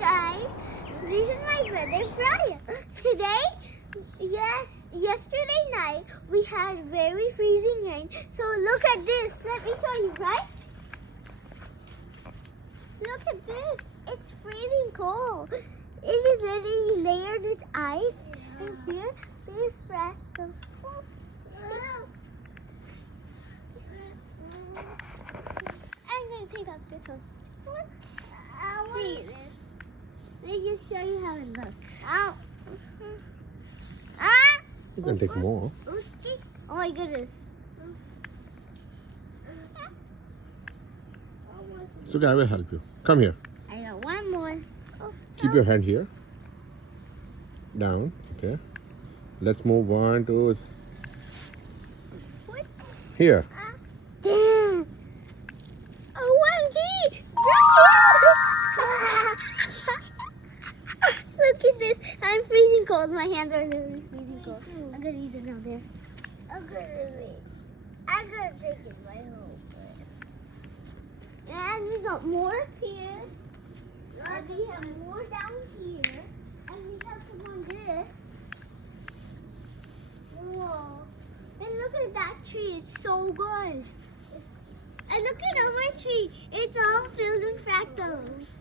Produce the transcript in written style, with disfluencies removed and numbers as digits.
guys, this is my brother Brian. Yesterday night we had very freezing rain. So look at this. Let me show you, right? Look at this. It's freezing cold. It is literally layered with ice. And here, there's fractals. I'm going to take off this one. See this. Let me just show you how it looks. You can take more. Oh my goodness. Suki, I will help you. Come here. I got one more. Keep your hand here. Down. Okay. Let's move 1, 2. Here. Damn. OMG. Look at this. I'm freezing cold. My hands are literally freezing cold. I'm going to eat it now there. I'm going to take it my whole foot. And we got more up here. And we have more down here. And we have some on this. Whoa. And look at that tree. It's so good. And look at our tree. It's all filled with fractals.